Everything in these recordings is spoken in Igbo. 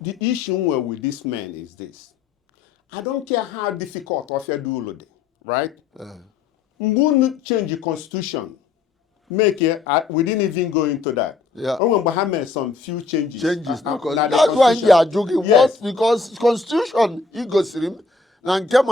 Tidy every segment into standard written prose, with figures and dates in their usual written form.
The issue with this man is this. I don't care how difficult Ofiadulu is, right? Mgunu change the constitution. Make it, we didn't even go into that. Yeah. Made some few changes. Because that's why they are joking. Yes. What? Because constitution, he goes to him, and come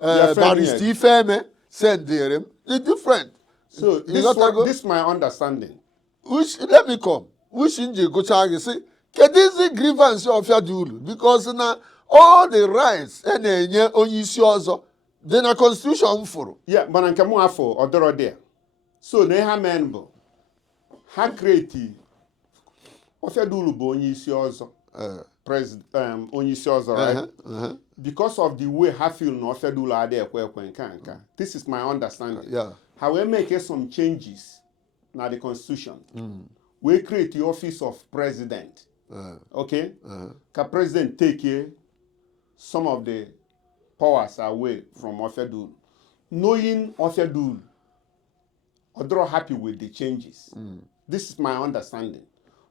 Baristi Feme send him. It's different. So this is my understanding. Let me come. Which in the go say, this is grievance of Ofiadulu because now all the rights and only also then a constitution for. Yeah, but I'm coming for other there. So they have member. Ha create Ofiadulu bo only also president only also right. Because of the way I feel no Ofiadulu are there this is my understanding. Yeah. How we make some changes now the constitution. We create the office of president. Okay? Can president take some of the powers away from Ofiadulu? Knowing Ofiadulu, Odro happy with the changes. This is my understanding.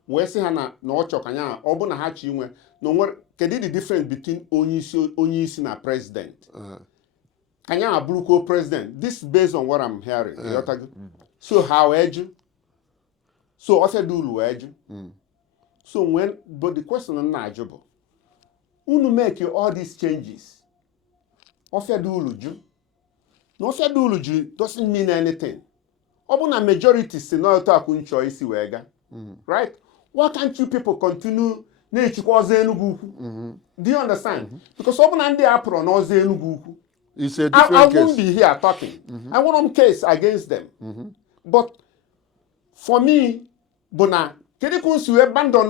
We say hana no chokanya obuna hachi inwe no what can the difference between onyisi na president. Kanya abluko president. This is based on what I'm hearing. So how edge? So Ofiadulu edge. So but the question is not job. Unu make all these changes. Ofiadulu ju. No Ofiadulu ju doesn't mean anything. Obuna majority say no to akun choice wega. Right? Why can't you people continue na echikwa Ozo Enugwu-Ukwu? Do you understand? Because obuna ndi apro na Ozo Enugwu-Ukwu. It's a different case. I won't be here talking. I want them case against them. But for me, Bona, kedi kunsi we abandon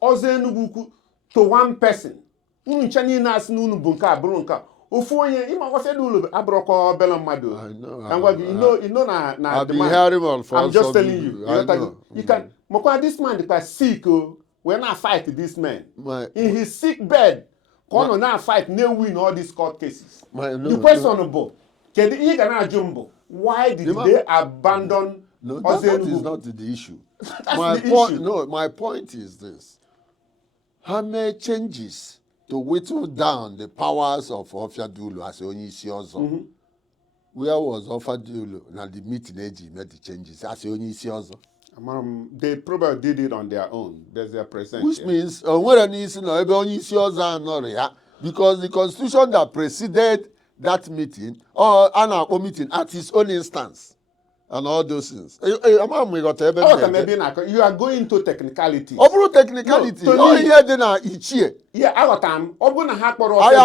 Ozo Enugwu-Ukwu to one person. Unu chani na asi unu bunka abronka. Ofonye ima Ofiadulu abroko bela madu. I know. You know na I've been hearing all I'm just telling you. You can Mokwa this man is sick. We not fight this man. In his sick bed. Kono na fight no win all these court cases. The questionable. Kedi na jumbo. Why did they abandon Ozo Enugwu-Ukwu? That is not the issue. My point is this. How many changes to whittle down the powers of Ofiadulu as Onyisi Ozo? Where was Ofiadulu? Now the meeting AG made the changes as Onyisi Ozo. They probably did it on their own. There's their presence. Which means because the constitution that preceded that meeting or an meeting at his own instance and all those things. You are going to technicality. Technicality. Yeah, I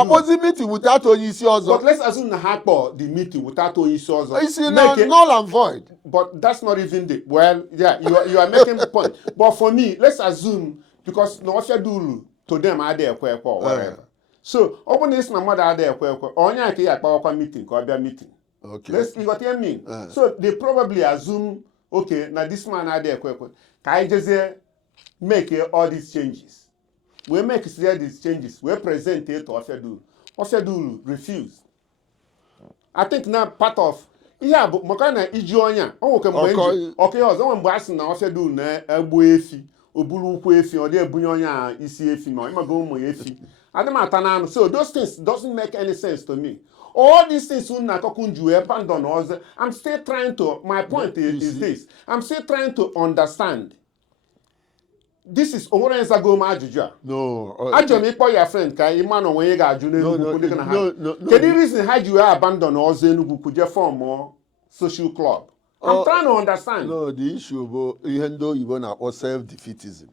was meeting without Onyisi Ozo. But let's assume the meeting without Onyisi Ozo. It's null and void. But that's not even the you are making the point. But for me, let's assume because no Ofiadulu to them are there or whatever. So open this my mother are there onya ke ya power meeting ko bia meeting. Okay. You got what I mean? So they probably assume okay, now this man are there Can I just make all these changes? We make these changes. We present it to Ofiadulu. Ofiadulu refused. I think now part of but makana ijionya. Okay, mgbe asị na Ofiadulu na egbu efi, obulu ukwu efi, ọ dị ebunye onya isi efi ma ịmago ụmụ efi. Adamata so those things doesn't make any sense to me. All these things abandon us. I'm still trying to. My point is this. I'm still trying to understand. This is no. Actually, call your friend. No. The reason how you abandon Ozo Enugwu-Ukwu form more social club. I'm trying to understand. No, the issue about even though you wanna self-defeatism.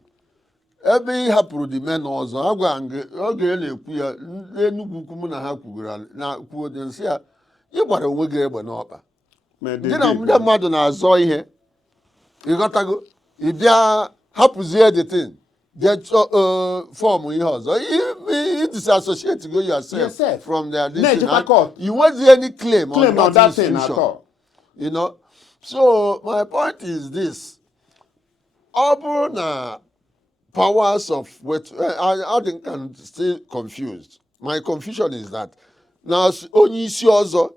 Ebe hapụrụ the men ọzọ agwa oge na-ekwu ya Enugwu-Ukwu na ha kwugara na kwuo dị nsị ya ịgbara onwe gị egbe n'ọkpa gị na ndị mmadụ na-azọ ihe ịghọtago ịbịa hapụzie the thing get form ihe ọzọ you disassociate go yourself from their you want any claim on that thing at all. You know, so my point is this. Ọ bụrụ na powers of what I think I'm still confused. My confusion is that now Onyisi Ozo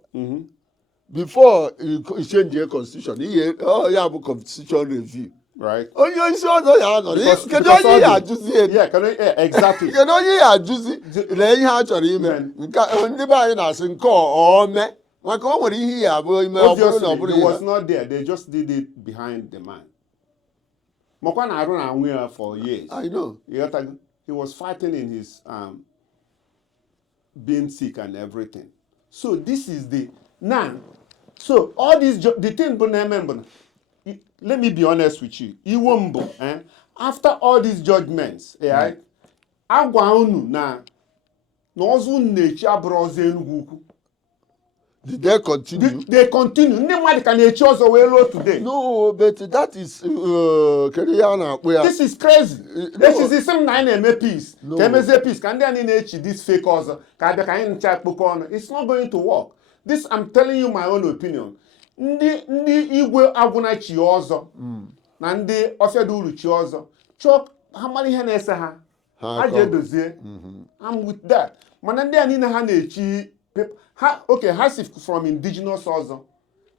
before he change the constitution, he have a constitution review. right? Onye isi ọzọ ya nọ. Kedu Because onye ya all ajụzi yeah, exactly. Kedu onye ya ajụzi na ihe a chọrọ ime nke ndị be anyị na-asị nke ome maka o nwere ihe ya abụ ime ọ bụrụ na ọ bụrụ Obviously, he ya. was not there. They just did it behind the man. Mokwa na-arụ na anwụ ya for years. I know. He was fighting in his being sick and everything. So this is the now. So all these the thing bụ na-eme mbụ na let me be honest with you. Iwo mbụ after all these judgments, agwa unu na ọzọ unu na-echi abụrụ ọzọ Enugwu-Ukwu. Did they continue? They continue. Ndị mmadụ ka na-echi ọzọ wee ruo today. No, but that is kedu ya na-akpụ ya. This is crazy. This is the same na anyị na-eme peace. Ka emezie peace ka ndị anyị na-echi this fake ọzọ ka abịa ka anyị ncha akpụkọ ọnụ. It's not going to work. This I'm telling you my own opinion. Ndị igwe agwụna chi ọzọ na ndị ọfịa uru chi ọzọ chọọ ha mara ihe na-ese ha. Ha je dozie. I'm with that. Mana ndị anyị na ha na-echi ha si from indigenous ọzọ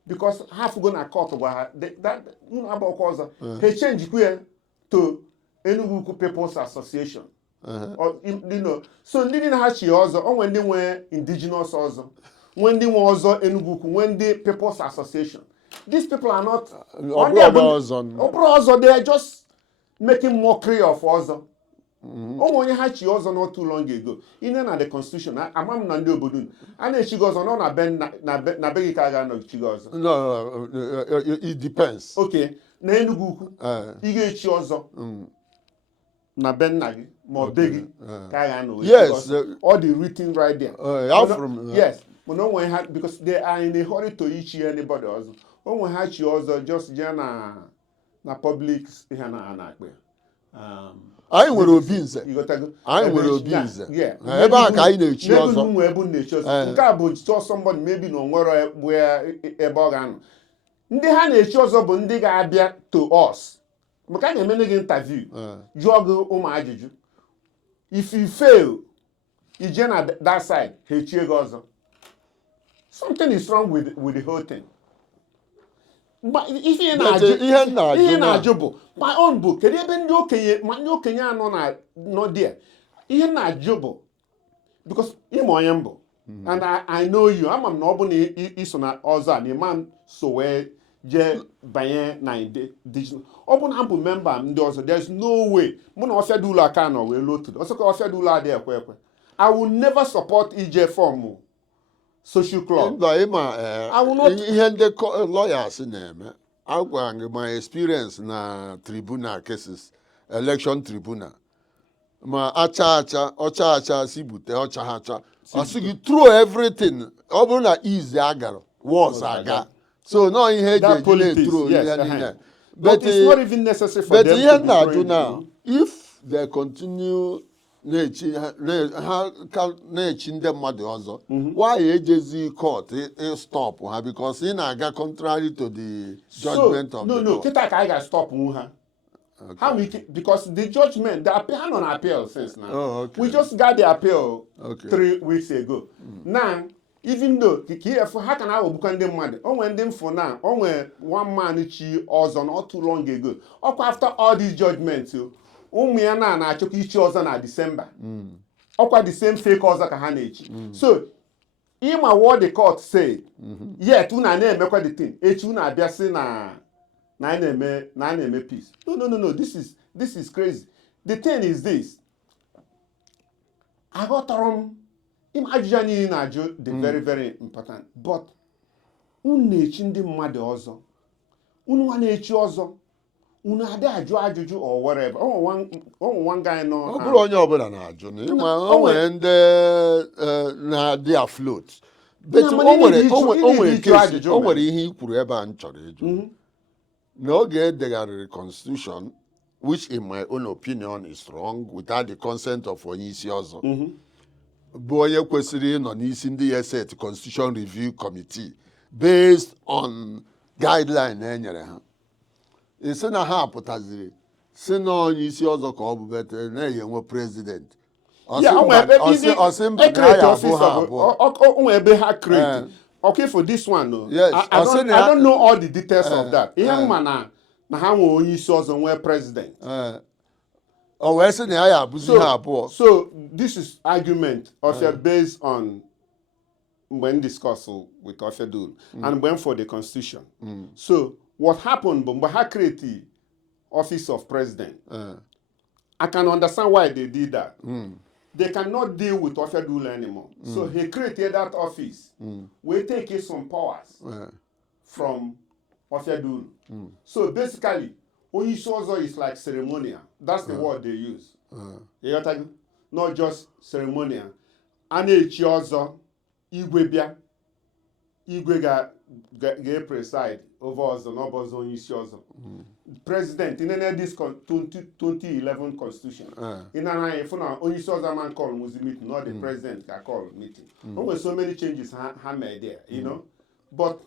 because half go na court gwa ha that abụọkwa ọzọ ha change kwe to Enugu-Ukwu People's Association. So ndị na ha chi ọzọ onwe ndị nwe indigenous ọzọ nwe ndị nwe ọzọ Enugu-Ukwu nwe ndị People's Association. These people are not ọzọ. They are just making mockery of ọzọ. Onye ha chi ọzọ not too long ago. Ine na the constitution, amam na ndị obodo a na-echi gị ọzọ nọ na be gị ka a ga-anọchi gị ọzọ. No, it depends. Okay, na Enugu-Ukwu ị ga-echi ọzọ na be nna gị ma ọ be gị ka a ga-anọ. Yes, all the written right there. Yes, mana onwe ha because they are in a hurry to ichi anybody ọzọ. Onwe ha chi ọzọ just jee na public ihe na-akpọ anyị nwere obi nze ebe a ka anyị na-echi ọzọ nke a bụ somebody maybe na onwere ebe ọ ga-anọ. Ndị ha na-echi ọzọ bụ ndị ga-abịa to us maka a ga-emene gị interview jụọ gị ụmụ ajụjụ. If you fail ije na that side ha echie gị ọzọ. Something is wrong with the whole thing. Ihe na-ajụ bụ my own bụ kedu ebe ndị okenye anọ nọ there. Ihe na-ajụ bụ because ịma onye mbụ and I know you ama m na ọ bụ na iso na ọzọ a na ịma so wee jee banye na digital. Ọ bụ na mbụ memba ndị ọzọ there's no way mụ na ọfịa dị ụlọ aka nọ wee lotu ọsọ ka ọfịa dị ụlọ adịghị ekwe. I will never support ije form social club. Ihe ndị lawyers na-eme agwa gị my experience na tribunal cases election tribunal ma ọcha si bute ọcha asị gị throw everything ọ bụrụ na izi agara wars aga so no ihe eji na-throw ihe niile but it's not even necessary for them ihe na-ajụ now if they continue na-echi ndị mmadụ ọzọ why ejezi court stop ha because ị na-aga contrary to the judgment of the court. No, kịta ka anyị ga-stop ha. How because the judgment ha nọ na appeal since now. Oh, okay. We just got the appeal 3 weeks ago. Now even though ha ka na-aghọgbukwa ndị mmadụ onwe ndị mfụ na onwe one man chi ọzọ not too long ago ọkwa after all these judgments ụmụ ya na-achọkwa ichi ọzọ na December. Ọkwa the same fake ọzọ ka ha na-echi. So ịma what the court say yet unu na-emekwa the thing echi unu abịa sị na na-eme peace. No, this is crazy. The thing is this. Aghọtara m ịma ajụjụ anyị na-ajụ the very very important but unu na-echi ndị mmadụ ọzọ unu nwa na-echi ọzọ unu adị ajụ ajụjụ or whatever. One guy nọ ọ bụrụ onye ọbụla na-ajụ na ịma o nwere ndị na-adị afloat but o nwere ihe i kwuru ebe a m chọrọ ịjụ n'oge edegharịrị constitution which in my own opinion is wrong without the consent of onye isi ọzọ bụ onye kwesịrị ịnọ n'isi ndị ya set constitution review committee based on guideline enyere ha. Isi na ha apụtaziri si na onye isi ọzọ ka ọ bụ bete na-eyi enwe president ọsị mba na ya abụ ha abụọ onwe ebe ha create okay for this one no. Yes, I don't know all the details of that. Ihe mma na na ha nwe onye isi ọzọ nwee president. O wee sị na ya abụzi ha abụọ. So this is argument based on when discuss with Ofedul and when for the constitution. So what happened when ha create the office of president? I can understand why they did that. They cannot deal with Ofedul anymore. So he created that office. We take some powers from Ofedul. So basically, Onyisozo is like ceremonial. That's the word they use. Not just ceremonial. Ana-echi ọzọ, igwe bịa, igwe ga-preside over ọzọ, n'ọbụ ọzọ onyeisi ọzọ. President, in this 2011 constitution, in an if onyeisi ọzọ man call meeting, not the president can call meeting. Almost so many changes ha made there, you know. But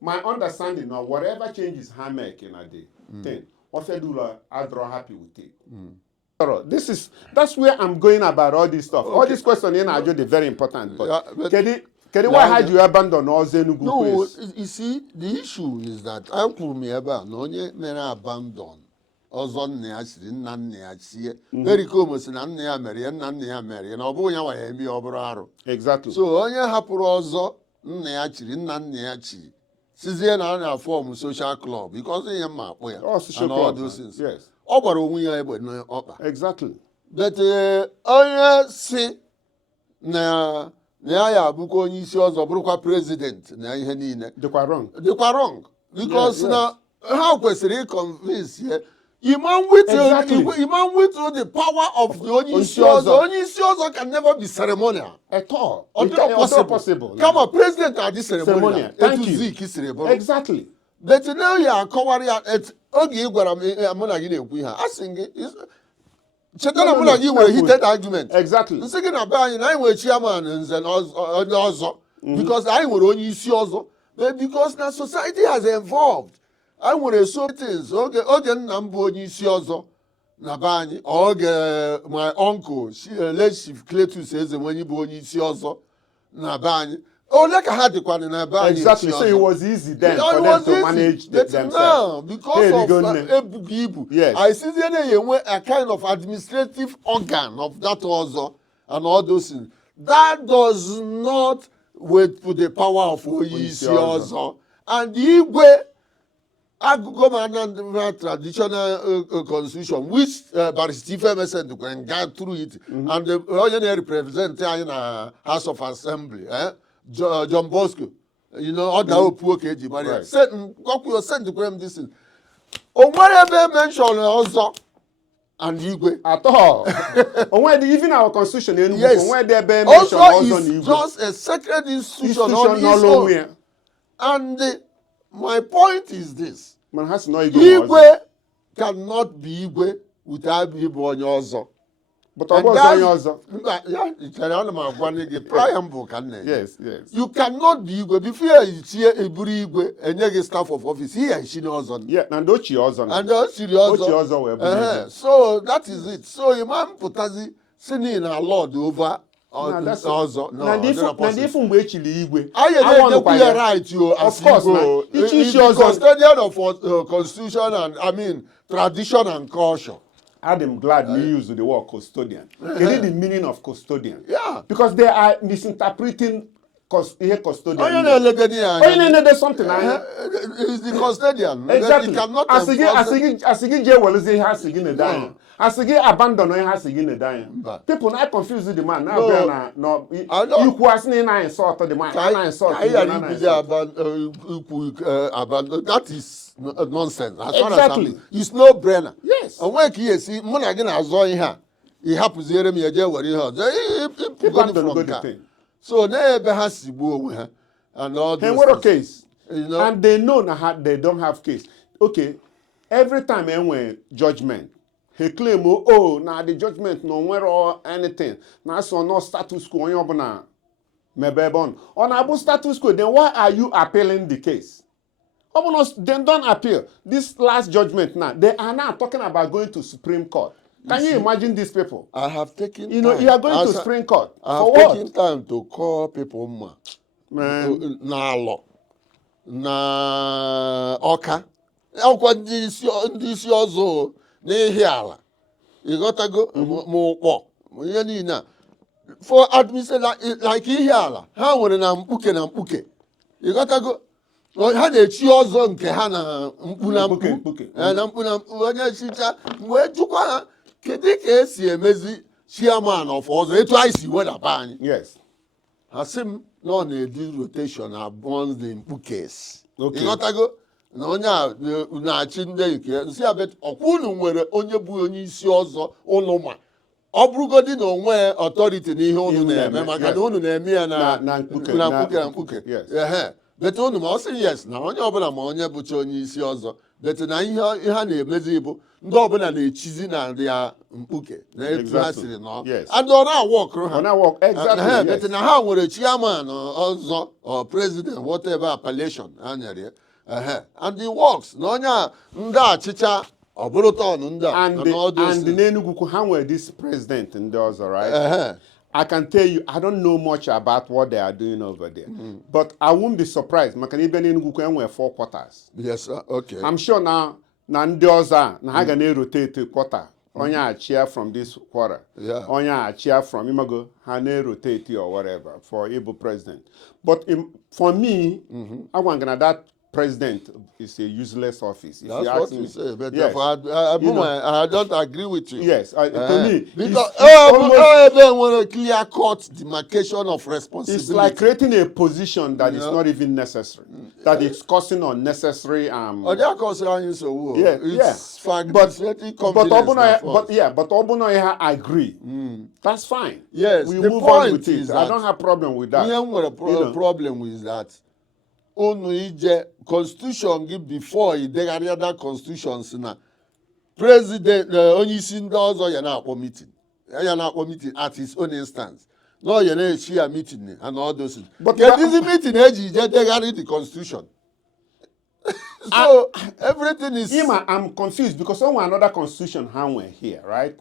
my understanding of whatever changes ha make in a day, then Ofedula I draw happy with it. That's where I'm going about all this stuff. Okay. All these questions in Ajo are very important. But why had you abandoned Ozo Enugwu-Ukwu? No, you see, the issue is that I'm abandon Ozo Enugwu-Ukwu. Very common. Exactly. So onye hapụrụ Ozo Enugwu-Ukwu. Sizie na form social club because ihe ma akpọ ya. Oh, social club. All those things. Yes. Ọ gbara onwe ya egbe n'ọkpa. Exactly. But onye si na ya abụkwa onye isi ọzọ bụrụkwa president na ihe niile. Dịkwa wrong. Dịkwa wrong. Because na ha kwesịrị convince ya. Imam with the power of the onye isi ọzọ. Onye isi ọzọ can never be ceremonial. At all. It's possible. Come on, president at this ceremonial. Thank you. Exactly. But now you are covering it. Okay, you got asking Chetana were heated argument. Exactly. The second about I were chairman and also because I were only see also. Because now society has evolved. I want to so things. Okay, Nambo see also. Nabani, okay, my uncle, late Chief Cletus says when you born see also. Nabani. Oh, like I had the one in Nabani. Exactly. So it was easy then for them to manage themselves. Now, because of Ebu, yes. I see a kind of administrative organ of that also and all those things. That does not wait for the power of Oyisi also. And the Igwe Agugomana traditional constitution, which Barrister Stephen Mesen can get through it, and the ordinary represent in a House of Assembly, John Bosco, you know, all the poor KG, but certain what we sent to them this is. On whatever mention also, and Igwe at all. On where even our constitution, yes, where they bear mention also is just a sacred institution on its own. And my point is this: man has no Igwe cannot be Igwe without being born also. But also, yeah, it's a preamble, can yes, yes. You cannot be Igwe before you see a Igwe and you staff of office here. She knows on. Yeah, and Ochi also. And Ochi also. So that is it. So Imam Putazi singing our Lord over. Also, no, different way Igwe. I want to right you of course. It's custodian of constitution and I mean tradition and culture. I'm glad we use the word custodian. They need the meaning of custodian. Yeah. Because they are misinterpreting custodian. Oh, you know, there's something. It's the custodian. Exactly. It cannot as again abandon has again a dying. People now confuse the man. Now you question and insult the man. I insult abandon. That is nonsense. As exactly. Far as I mean, it's no brainer. Yes. And when you see, when I get a zoe here, he happens to hear me a jail where he heard. So never has to go with her and all this. And what a case. You know? And they know they don't have case. Okay. Every time when judgment. He claim, now the judgment nowhere or anything. Now so no status quo on your bona. Mebebon. On about status quo, then why are you appealing the case? Then don't appeal. This last judgment now, they are now talking about going to Supreme Court. Can you imagine these people? I have taken you know, you are going to Supreme Court. I have taken time to call people man. Na law. Na Oka. akwụkwọ ndị isi ọzọ n'ihi ala ịghọtago ma ụkpọ ihe niile a for administration like ihe ala ha nwere na mkpuke ịghọtago ha na-echi ọzọ nke ha na mkpu na mkpu onye chicha mgbe jụkwa ha kedu ka esi emezi chairman of ọzọ etu anyị si wedaba anyị ha sị m na ọ na-edi rotation abụọ the mkpukes ịghọtago na onye a na-achị ndị nke nsị abet ọkwa unu nwere onye bụ onye isi ọzọ ụnụ ma ọ bụrụgodị na onwe ọtọriti na ihe unu na-eme maka na unu na-eme ya na mkpuke bete unu ma ọ sị yes na onye ọbụla ma onye bụcha onye isi ọzọ bete na ihe ha na-emezi bụ ndị ọbụla na-echizi na nri ya mkpuke na etu ha siri nọ adị ọ na-awọkrụ ha bete na ha nwere chairman ọzọ or president whatever appellation ha nyere and the works na onye a ndị achịcha ọ bụrụ tọn ndị a and n'Enugwu ha nwere this president ndị ọzọ right I can tell you, I don't know much about what they are doing over there. But I won't be surprised. Maka n'ebe n'Enugwu we have 4 quarters. Yes, sir. Okay. I'm sure now, ndị ọzọ na ha ga na-rotate quarter. Onye a cheer from this quarter. Onye a cheer from Imago, ha na-rotate or whatever for Igbo president. But for me, I want that president is a useless office. That's what you say. But yes. I don't agree with you. Yes, to me, because when a clear-cut demarcation of responsibility. It's like creating a position that is not even necessary. That is causing unnecessary. It's fact. But Obunoya agree. That's fine. Yes, we move on with it. I don't have problem with that. The problem with that. Unu ije constitution gị before idegharịa that constitution si na president onye isi ndị ọzọ ya na-akpọ meeting at his own instance no ya na-echi ya meeting and all those things. But this meeting eji ije degharị the constitution so everything is I'm confused because someone another constitution ha nwere here, right?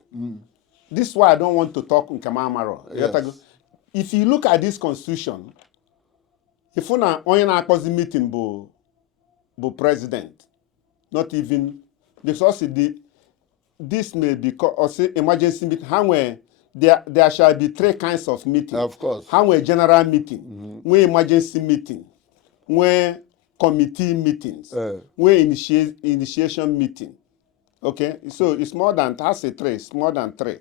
This is why I don't want to talk in Kamamaro. Yes. If you look at this constitution, if una onye na-akpọzi meeting bụ president, not even because this may be emergency meeting. How where there shall be 3 kinds of meeting. Of course. How where general meeting, where emergency meeting, where committee meetings, where initiation meeting. Okay, so it's more than that's a 3. It's more than 3.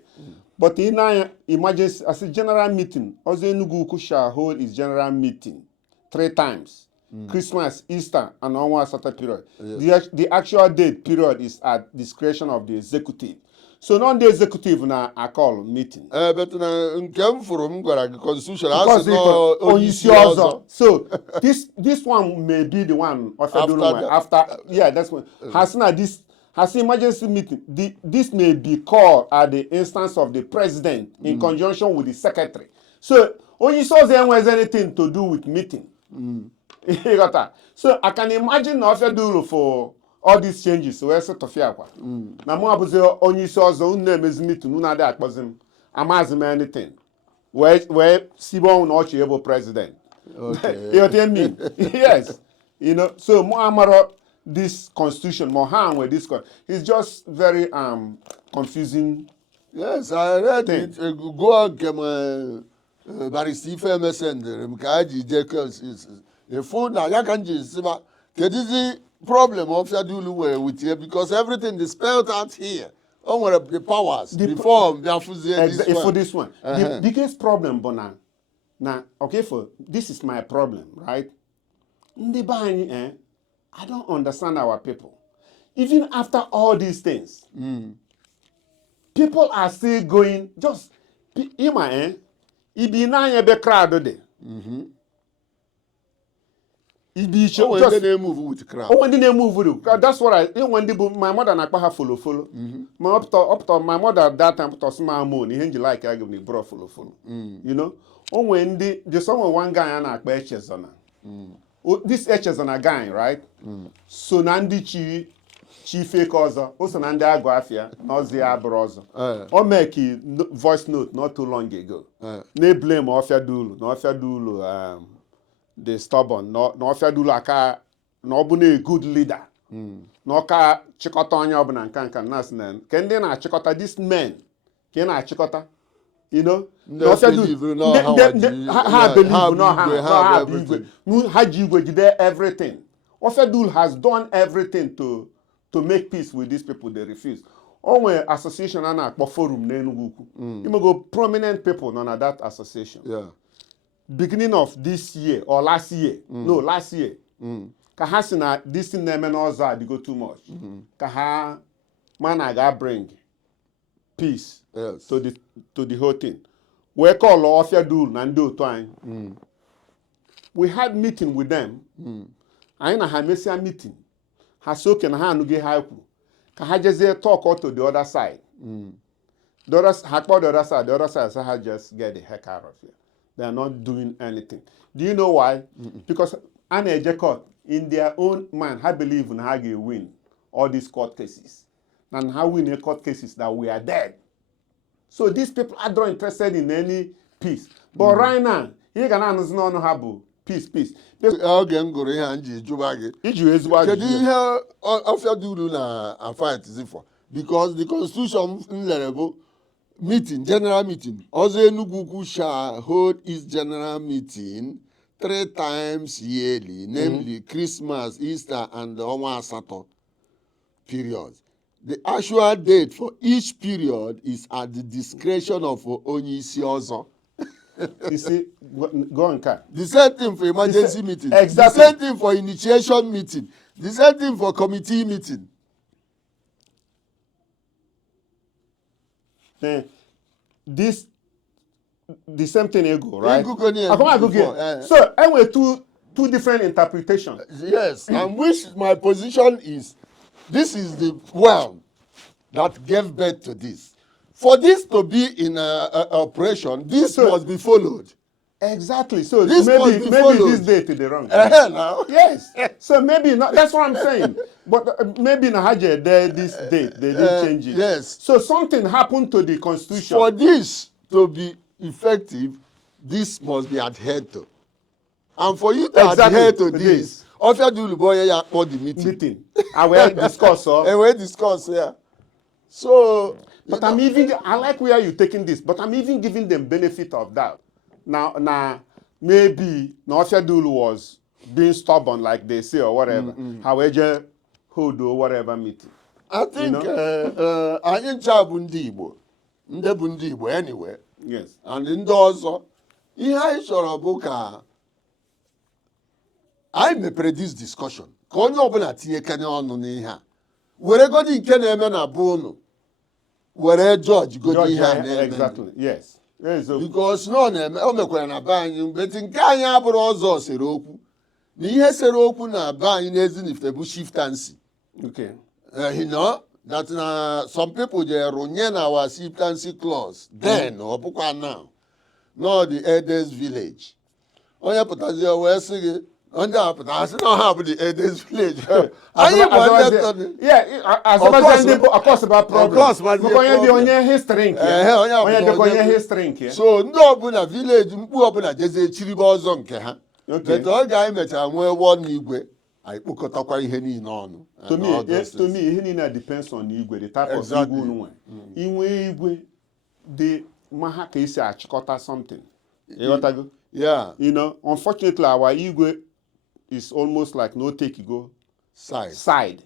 But in an emergency as a general meeting, Ozo Enugwu-Ukwu shall hold its general meeting 3 times. Christmas, Easter, and onward certain period. Yes. The actual date period is at discretion of the executive. So not the executive na I call meeting. But nke from constitution has no only. So this one may be the one after that's one. Has emergency meeting. This may be called at the instance of the president in conjunction with the secretary. So only so there was anything to do with meeting. You got that? So I can imagine if you do for all these changes. So where's the fear? Now more about only so name is meeting. No, that was him. I'm asking anything. Where Sibon not able president? Okay. You tell me? Yes. You know. So more this constitution, more harm with this. It's just very confusing. Yes, I read it. Go on, come. Barisife messenger mkaji jekels if na ya kan ji siba kedizi problem of Yadulu with here because everything is spelled out here on where the powers before this one the biggest problem bona na okay for this is my problem, right? Ndi bani I don't understand our people even after all these things. People are still going just Ibi na ebe crowd de. Ibi show just they move with crowd. When they move with you. That's what my mother na pa follow. My up to my mother that time to small money. He like I give me bro follow. You know? When the someone one guy na akpa Echezona. This Echezona guy, right? So Nandi chief ọzọ also na ndị agụ afịa n'ọzi ya abụrụ ọzọ o make voice note not too long ago na blame Ofiadulu the stubborn na Ofiadulu aka na ọ bụ na a good leader na ọka chịkọta onye ọbụla nka na-asị na ke ndị na-achịkọta this men ka ị na-achịkọta ha bụ igwe ha ji igwe jide everything. Ofedul has done everything to make peace with these people. They refuse. Onwe association a na-akpọ forum n'Enugwu-Ukwu. Imego prominent people nọ na that association. Beginning of this year or last year, last year, ka ha si na this thing na-eme n'ọzọ adịgo too much. Ka ha mana ga bring peace to the whole thing. We call Ofedul na ndị otu anyị. We had meeting with them. Anyị na ha mesia meeting. Ha si oke na ha anụghị ha ekwu. Ka ha jezie talk to the other side. The other side say ha just get the heck out of here. They are not doing anything. Do you know why? Because a na-eje court in their own mind, ha believe na ha ga-win all these court cases. And how win a court cases that we are dead. So these people are not interested in any peace. But right now, you can understand no have peace. Oge ngoro ihe nji juba gị. Iji ezigbo ajụjụ. Kedu ihe Ofedulu na fight for? Because the constitution nlere bụ meeting, general meeting. Ozo Enugwu-Ukwu shall hold its general meeting 3 times yearly, namely Christmas, Easter, and the Ọnwa Asatọ periods. The actual date for each period is at the discretion of Onyeisi Ozo. You see, go on, Kat. The same thing for emergency meeting. Exactly. The same thing for initiation meeting. The same thing for committee meeting. The same thing you go, right? So, anyway, two different interpretations. Yes, and which my position is, this is the one that gave birth to this. For this to be in operation, this must be followed. Exactly. So this maybe this date is the wrong. Now. Yes. So maybe not. That's what I'm saying. But maybe in Haje this date they didn't change it. Yes. So something happened to the constitution. For this to be effective, this must be adhered to. And for you to adhere to this, Ofedulu boy ya for the meeting. I will discuss. I will discuss. Yeah. So. But I like where you're taking this, but I'm even giving them benefit of that. Now maybe Ofedulu was being stubborn, like they say, or whatever. However, hold or whatever meeting. I think I ain't Bundibo. Ndebundibo anyway. Yes. And in those, I may produce discussion. Konyo obula tinye kene onu n'ihe. Were godi nke na-eme na bono. Were judge godi ihe na-eme. Exactly. Yes. Because no na-eme o mekwara na ba anyị mbeti nke anyị abụrụ ọzọ sere okwu. Na ihe sere okwu na ba anyị n'Ezinifite bụ chieftaincy. Okay. You know that some people they runye na our chieftaincy clause. Then or bukwa now. No the elders village. Onye pụtazi wee sị gị under I said not have the elders village. Yeah, as of course about problem. Because onye history. Onye history. So ndị ọbụla village mkpu ọbụla jeze chiribe ọzọ nke ha. Okay. But ọ ga-emecha nwee one igwe. I kpokọtakwa ihe niile ọnụ. To me, ihe niile depends on igwe, the type of igwe unwe. Inwe igwe the maha ka isi achịkọta something. You got to go? Yeah. You know, unfortunately our igwe is almost like no take go side.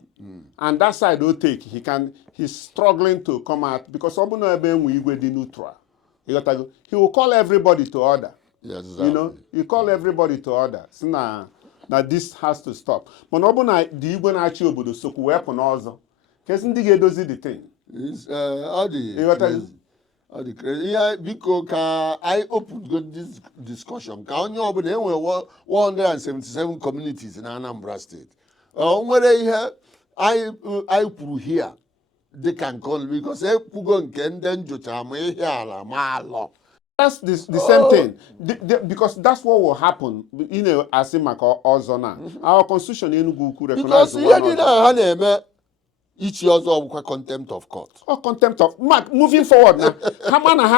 And that side no take, he's struggling to come out because obuno ebe nwe igwe dị neutral. You got to go? He will call everybody to order. Yes, exactly. You know, you call everybody to order. So now this has to stop. But obuno the igwe na-achị obodo sokwu wepụ n'ọzọ. Kesi ndị ga-edozi the thing. All the crazy. Yeah, because I opened this discussion. Ka onye ọbụla enwe 177 communities in Anambra State. Nwere ihe I kwuru here they can call because ekwugo nke ndị njocha ma ihe ala ma alọ. That's the same thing. Because that's what will happen in Asimaka ọzọ na. Our constitution Enugwu-Ukwu recognizes because ihe dị na ha na-eme each ọzọ bụkwa contempt of court. Contempt of Mark moving forward now. Hama na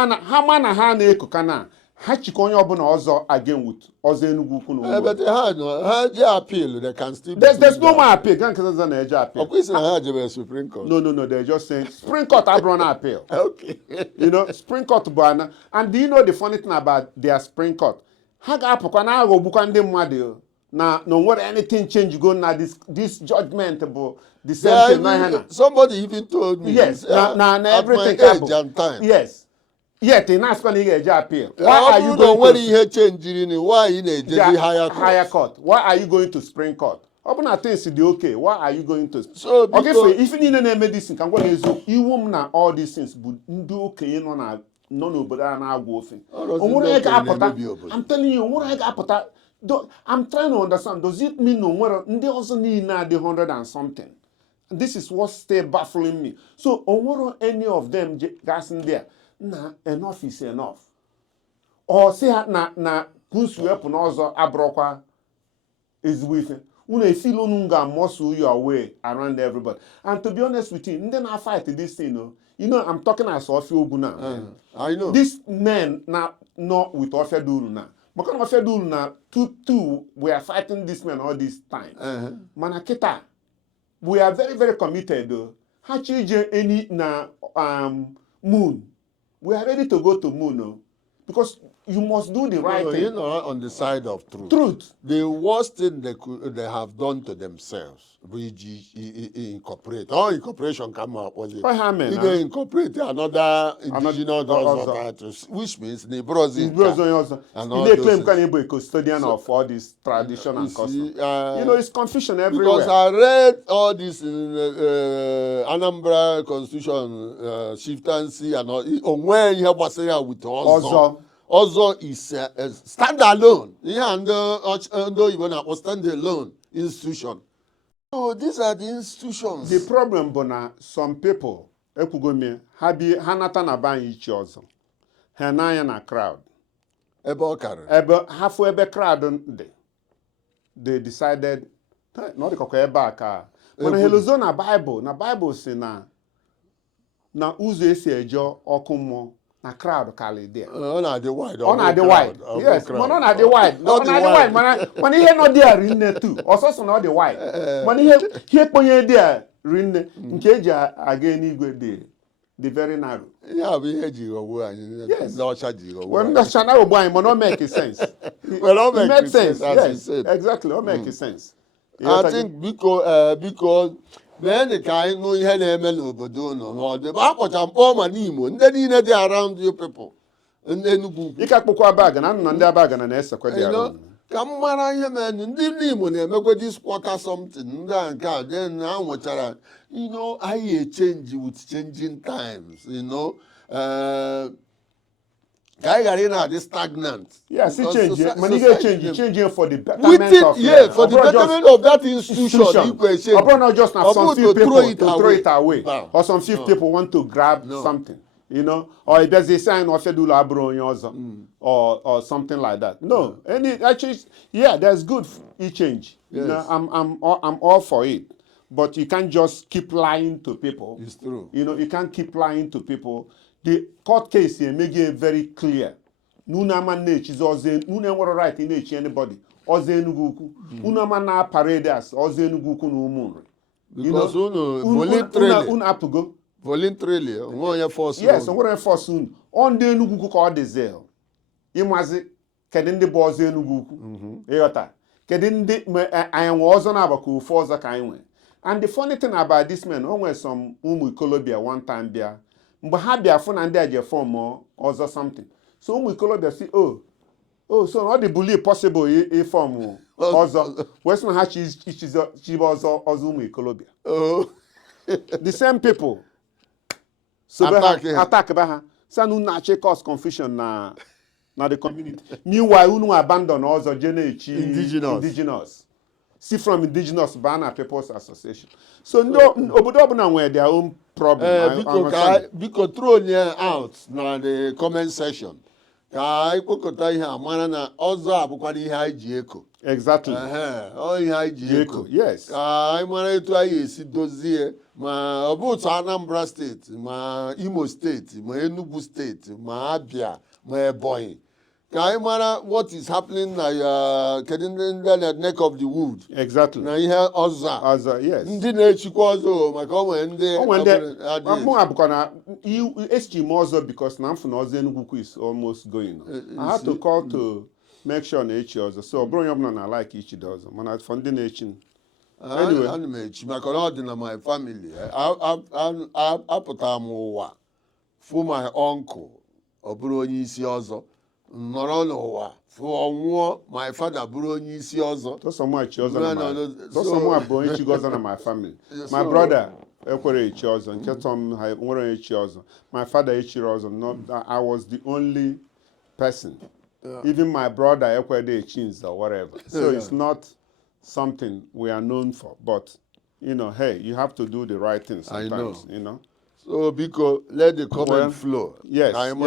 ha na-ekoka na ha chịkọ onye ọbụla ọzọ again with Ozo Enugwu-Ukwu na But ha ji appeal, they can still there's no more appeal. Gan Kazaza na eje appeal. Of course, ha ji Supreme Court. No, they're just saying Supreme Court abro na appeal. Okay. You know, Supreme Court bụ and do you know the funny thing about their Supreme Court? Ha ga-apụkwa na aghọgbukwa ndị mmadụ na no nwere anything change go na this judgment bụ the same thing na somebody even told me yes na everything age and time. Yes. Yet in askwa na ị ga-eje appeal. Why are you going to ihe change ni why you na-eje higher court? Why are you going to Supreme Court? Ọ bụ na things dị okay. Why are you going to so okay for if niile na-eme this thing ka ngwa ezo iwu m na all these things bụ ndị okenye nọ n'obodo a na-agwa ofe. Onwere ga-apụta. I'm telling you, onwere ga-apụta. I'm trying to understand. Does it mean onwere ndị ọzọ niile adị 100 and something? This is what still baffling me. So onwere any of them gas in there. Na enough is enough. Or say na kunsu epu n'ọzọ abrọkwa ezigbo ife. Unu efeel unu ga muscle your way around everybody. And to be honest with you, ndị na fight this thing, you know, I'm talking as Ofia Ogu now. I know. These men now not with Ofia Duru now. Because Ofia Duru now, two, we are fighting this man all this time. Manakita, we are very, very committed though. Hachi any na moon. We are ready to go to moon, no? Because you must do the right thing. You're not on the side of truth. Truth. The worst thing they have done to themselves, which incorporate. All incorporation come up was it? They incorporate another indigenous also, which means the Brazil. They claim can be a custodian of all this tradition and custom. You know, it's confusion everywhere. Because I read all this in Anambra Constitution, chieftaincy and all. When you have with Ozo. Ozo is a standalone. Even a standalone institution. So these are the institutions. The problem, Bona, some people, Hanata na ban each Ozo. Hanaya na crowd. Half ebe crowd they decided not the kokeba ka. When helozo na Bible say na uzo esi ejo okumo. Na crowd kali there. On the wide. Yes, man on the wide. Not the wide. Man here not there rinne too. Also not the wide. Man here ponye there rinne. Nkeja again igwe there. The very narrow. Yeah, we heard you. Yes. No charge you. Well, the channel boy, man, not make sense. Well, it makes sense. Yes, exactly. It makes sense. I think because then the kind no ihe na-eme n'obodo no the akpọcha mkpọ n'Imo ndị niile dị around you people Enugwu ike akpụkwa bag na ndị abaga na esekwe dị around ka mara ihe mere ndị n'Imo na-emekwa this quarter something ndị nke a then na nwechara you know I change with changing times you know guy are this stagnant. Yes, he change it. When you get change it for the betterment of for the betterment of that institution. Or not just now some few people to throw it away. Or some few people want to grab something. You know, or if there's a sign of Fedula Abro or something like that. No, actually, yeah, there's good change. Yes. You know, I'm all for it. But you can't just keep lying to people. It's true. You know, you can't keep lying to people. The court case here make it very clear. Nuna man is Ozo. Nuna want right in anybody. Ozo Enugwu-Ukwu. Nuna man na parade as Ozo Enugwu-Ukwu no moon. Because voluntarily. Un have to go. Voluntarily. Yes, on what for soon. On the Enugwu-Ukwu called the zeal. Imazi kedin the Ozo Enugwu-Ukwu. Eyota. Kedin the I am Ozo na baku forza kainwe. And the funny thing about this man, always some Ikolobia one time there. But have their phone and their form or something. So we call it say, so all the bully possible a form also Western Hatch she was also Colombia. Oh, the same people. So attack Baha. Sanu nache cause confusion na the community. Meanwhile, unu abandon also indigenous. See from indigenous Bana People's Association. So no, obodo na where their own problem. Because throw near out na the comment section. Ka ikpokota ihe amara na ọzọ abụkwa ihe anyị ji eko. Exactly. Ihe anyị ji eko. Yes. Ka anyị mara etu anyị esi dozie ma ọ bụ otu Anambra steeti ma Imo steeti ma Enugu steeti ma Abia ma Ebonyi. ka anyị mara what is happening na kedu ndị na neck of the wood Exactly. na ihe ọzọ Yes. ndị na-echikwa ọzọ maka onwe ndị mụ abụkwa na echichi m ọzọ because na mfụ na Ozo Enugwu-Ukwu is almost going. I had to call to make sure na echi ọzọ. So ọ bụrụ onye ọbụla na like ichi dị ọzọ mana for ndị na-echi. Anyway, ana m echi maka na ọ dị na my family. Apụtara m ụwa fụ my uncle ọ bụrụ onye isi ọzọ nọrọ n'ụwa fụ ọnwụọ my father bụrụ onye isi ọzọ. Tosomwa bụ onye chi ọzọ na my family. My brother ekwere echi ọzọ nke Tom nwere echi ọzọ. My father echiri ọzọ. No, I was the only person. Even my brother ekwere echi nze or whatever. So it's not something we are known for. But, you know, hey, you have to do the right thing sometimes, you know. So, because let the comment flow. Yes, yes. Ihe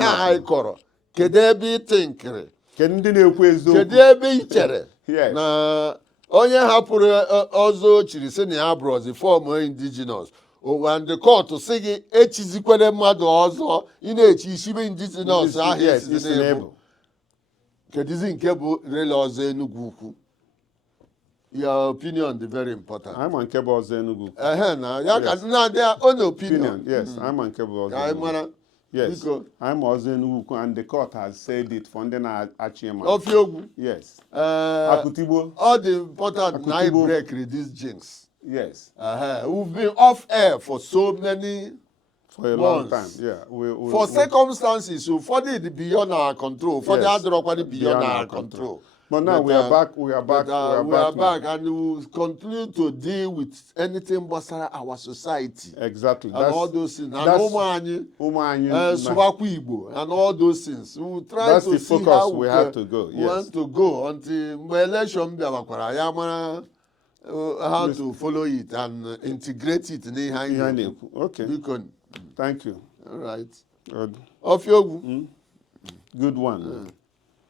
anyị kọrọ, kedu ebe ị tinkiri? Kedu ndị na-ekwu eziokwu? Kedu ebe ị chere? Na onye hapụrụ ọzọ chiri sị na ya bụrụzi fọm indigenous. And the court sị gị echizikwere mmadụ ọzọ ị na-echi isibe indigenous ahụ esi n'ebu. Kedizi nke bụ rele Ozo Enugwu-Ukwu. Your opinion is very important. I'm on cable Ozo Enugwu-Ukwu. Their own opinion. Yes, I'm on cable Ozo Enugwu-Ukwu. Yes, I'm Ozo Enugwu-Ukwu, and the court has said it for the Achieman. Of you? Yes. Akutibo. All the important night break this jinx. Yes. We've been off air for so many for a long time. Yeah. For circumstances, so for the beyond our control, for the other beyond our control. But now we are back. We are back. We are back, and we will continue to deal with anything but our society. Exactly. And all those things. And all those things. We will try that's to the see focus how we have to go. We want to go until election how to follow it and integrate it in the okay. Thank you. All right. Good. Of your good one.